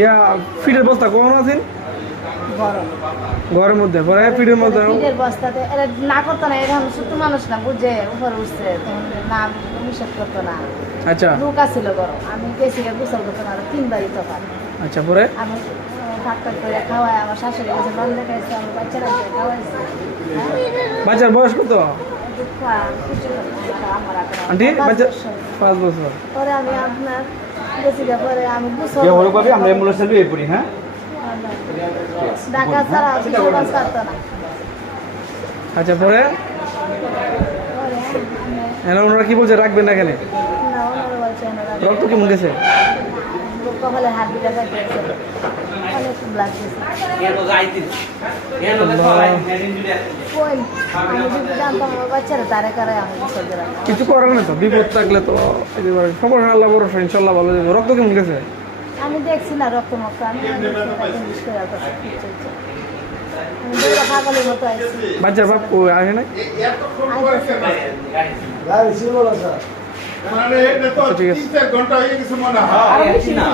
ইয়া ফিটের বস্তা কখন আছেন গরম ঘরের মধ্যে পরে ফিটের মধ্যে পিঠের বস্তাতে এরা না করতো না, এখন ছোট মানুষ না বুঝে উপরে উঠছে তখন না নিষেধ করতো না। আচ্ছা লুকা ছিল গরম, আমি গেছি গোসল করতো না 3 বারই তখন আচ্ছা পরে আমি ভাত টাত করে খাওয়াই, আমার শাশুড়ি গেছে নন দেখাইছে, আমার বাচ্চারা খাওয়াইছে। বাচ্চার বয়স কত আন্টি বাচ্চা 5 বছর পরে আমি আপনার গেছি পরে আমি আমরা অ্যাম্বুলেন্সে নিয়ে পড়ি। হ্যাঁ, ঢাকা ছাড়া কিশোরগঞ্জ পারতো না। আচ্ছা পরে পরে হ্যাঁ ওনারা কি বলছে রাখবেন না এখানে না ওনারা বলছে ওনারা রক্ত কেমন গেছে কপালে হাত দিতে পারছে, অনেক ব্লাড গেছে। কই আমি যদি জানতাম আমার বাচ্চারা তারে কারে আমি গোসল দিলাম। কিছু করার না তো বিপদ থাকলে তো একেবারে সমস্যা আল্লাহ ভরসা ইনশাল্লাহ ভালো যাবে রক্ত কেমন গেছে আমি দেখছি না রক্ত মক্ত, আমি জিনিস করে আমি দৌড়া পাগলের মতো আইছি। বাচ্চার বাপ ও আসে নাই আইতাছে। মানে এটা তো ঠিক আছে। 3-4 ঘন্টা হয়ে গেছে মনে আর হয়। বেশি না।